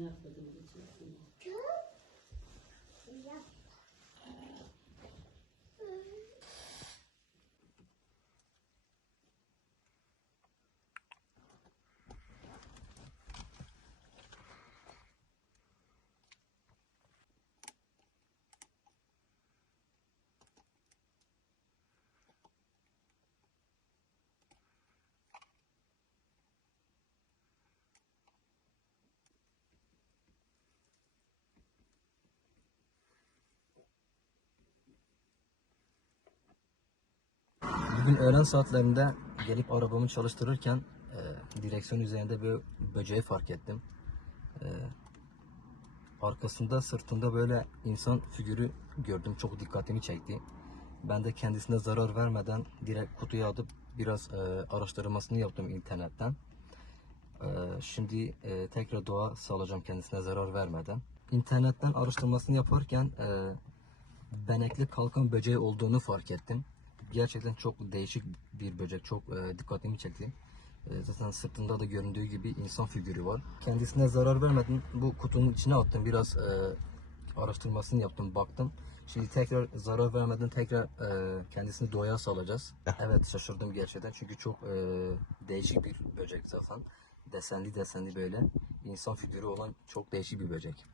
Nerede Bugün öğlen saatlerinde gelip arabamı çalıştırırken e, direksiyon üzerinde bir böceği fark ettim. E, arkasında sırtında böyle insan figürü gördüm. Çok dikkatimi çekti. Ben de kendisine zarar vermeden direkt kutuya atıp biraz e, araştırmasını yaptım internetten. E, şimdi e, tekrar doğa salacağım kendisine zarar vermeden. İnternetten araştırmasını yaparken e, benekli kalkan böceği olduğunu fark ettim. Gerçekten çok değişik bir böcek. Çok e, dikkatimi çekti. E, zaten sırtında da göründüğü gibi insan figürü var. Kendisine zarar vermeden bu kutunun içine attım. Biraz e, araştırmasını yaptım, baktım. Şimdi tekrar zarar vermeden tekrar e, kendisini doğaya salacağız. Evet şaşırdım gerçekten çünkü çok e, değişik bir böcek zaten. Desenli desenli böyle insan figürü olan çok değişik bir böcek.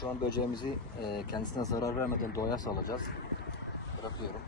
Şu an böceğimizi e, kendisine zarar vermeden doğaya salacağız. Bırakıyorum.